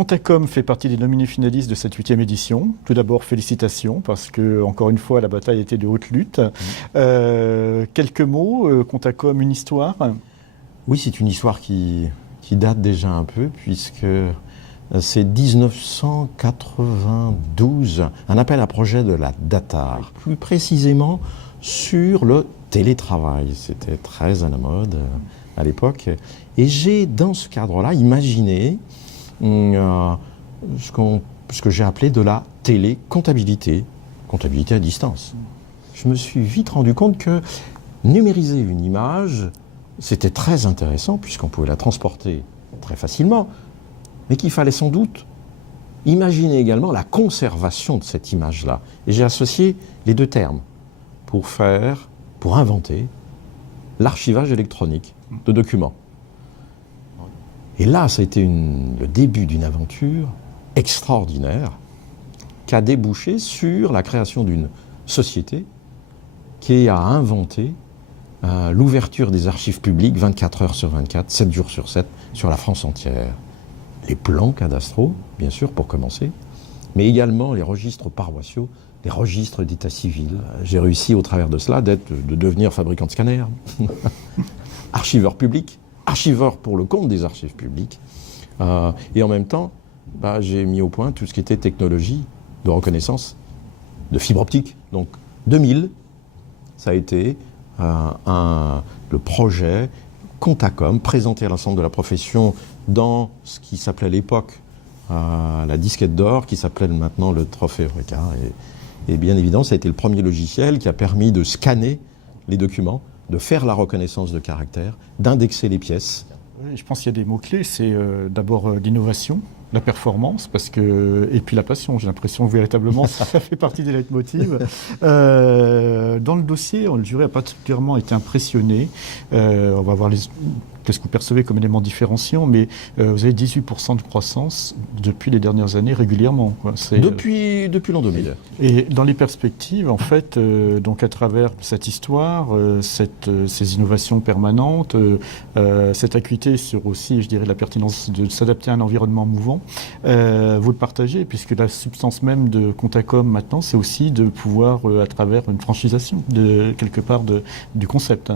Contacom fait partie des nominés finalistes de cette 8e édition. Tout d'abord, félicitations, parce que, encore une fois, la bataille était de haute lutte. Quelques mots, Contacom, une histoire? Oui, c'est une histoire qui date déjà un peu, puisque c'est 1992, un appel à projet de la DATAR, plus précisément sur le télétravail. C'était très à la mode à l'époque. Et j'ai, dans ce cadre-là, imaginé ce que j'ai appelé de la télécomptabilité, comptabilité à distance. Je me suis vite rendu compte que numériser une image, c'était très intéressant, puisqu'on pouvait la transporter très facilement, mais qu'il fallait sans doute imaginer également la conservation de cette image-là. Et j'ai associé les deux termes pour inventer l'archivage électronique de documents. Et là, ça a été le début d'une aventure extraordinaire qui a débouché sur la création d'une société qui a inventé l'ouverture des archives publiques 24 heures sur 24, 7 jours sur 7, sur la France entière. Les plans cadastraux, bien sûr, pour commencer, mais également les registres paroissiaux, les registres d'état civil. J'ai réussi, au travers de cela, de devenir fabricant de scanners, archiveur public, archiveur pour le compte des archives publiques. Et en même temps, j'ai mis au point tout ce qui était technologie de reconnaissance de fibre optique. Donc, 2000, ça a été le projet Contacom, présenté à l'ensemble de la profession dans ce qui s'appelait à l'époque la disquette d'or, qui s'appelait maintenant le trophée Eureka. Et bien évidemment, ça a été le premier logiciel qui a permis de scanner les documents, de faire la reconnaissance de caractère, d'indexer les pièces. Oui, je pense qu'il y a des mots-clés. C'est d'abord l'innovation, la performance, et puis la passion. J'ai l'impression que véritablement, ça fait partie des leitmotivs. Dans le dossier, le jury a particulièrement été impressionné. On va voir qu'est-ce que vous percevez comme élément différenciant, mais vous avez 18% de croissance depuis les dernières années régulièrement, quoi. Depuis l'an 2000. Et dans les perspectives, en fait, donc à travers cette histoire, ces innovations permanentes, cette acuité sur aussi, je dirais, la pertinence de s'adapter à un environnement mouvant, vous le partagez, puisque la substance même de Contacom maintenant, c'est aussi de pouvoir, à travers une franchisation, quelque part, du concept.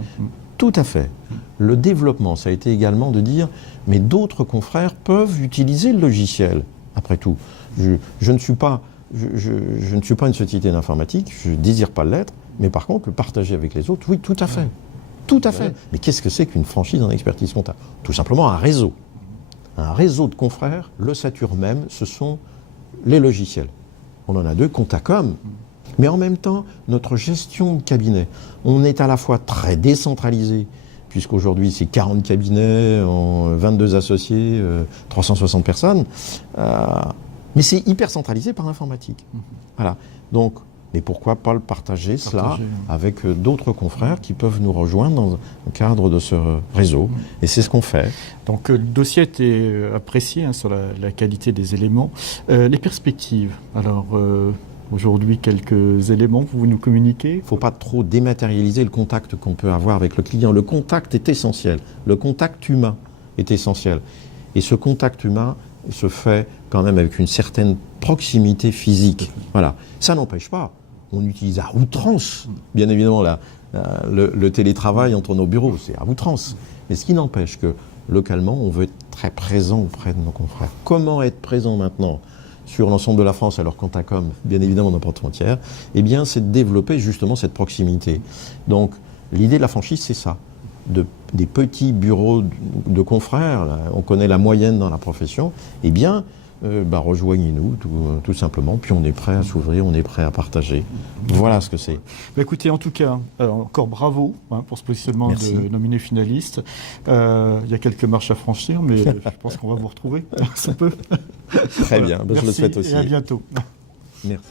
Tout à fait. Le développement, ça a été également de dire, mais d'autres confrères peuvent utiliser le logiciel. Après tout, je ne suis pas une société d'informatique, je ne désire pas l'être, mais par contre, le partager avec les autres, oui, tout à fait. Tout à fait. Mais qu'est-ce que c'est qu'une franchise en expertise comptable? Tout simplement un réseau. Un réseau de confrères, l'ossature même, ce sont les logiciels. On en a deux, Contacom. Mais en même temps, notre gestion de cabinet, on est à la fois très décentralisé, puisqu'aujourd'hui c'est 40 cabinets, 22 associés, 360 personnes, mais c'est hyper centralisé par l'informatique. Voilà. Donc, mais pourquoi pas le partager cela avec d'autres confrères qui peuvent nous rejoindre dans le cadre de ce réseau. Et c'est ce qu'on fait. Donc le dossier a été apprécié sur la qualité des éléments. Les perspectives, alors... Aujourd'hui, quelques éléments que vous nous communiquez? Il ne faut pas trop dématérialiser le contact qu'on peut avoir avec le client. Le contact est essentiel. Le contact humain est essentiel. Et ce contact humain se fait quand même avec une certaine proximité physique. Voilà. Ça n'empêche pas. On utilise à outrance, bien évidemment, le télétravail entre nos bureaux. C'est à outrance. Mais ce qui n'empêche que, localement, on veut être très présent auprès de nos confrères. Comment être présent maintenant sur l'ensemble de la France, alors Contacom, bien évidemment, dans Porte Frontière, eh bien, c'est de développer justement cette proximité. Donc, l'idée de la franchise, c'est ça. Des petits bureaux de confrères, là, on connaît la moyenne dans la profession, eh bien, rejoignez-nous tout simplement, puis on est prêt à s'ouvrir, on est prêt à partager. Voilà ce que c'est. Écoutez, en tout cas, encore bravo pour ce positionnement de nominé finaliste. Il y a quelques marches à franchir, mais je pense qu'on va vous retrouver. Ça peut. Très bien, je le souhaite aussi. Et à bientôt. Merci.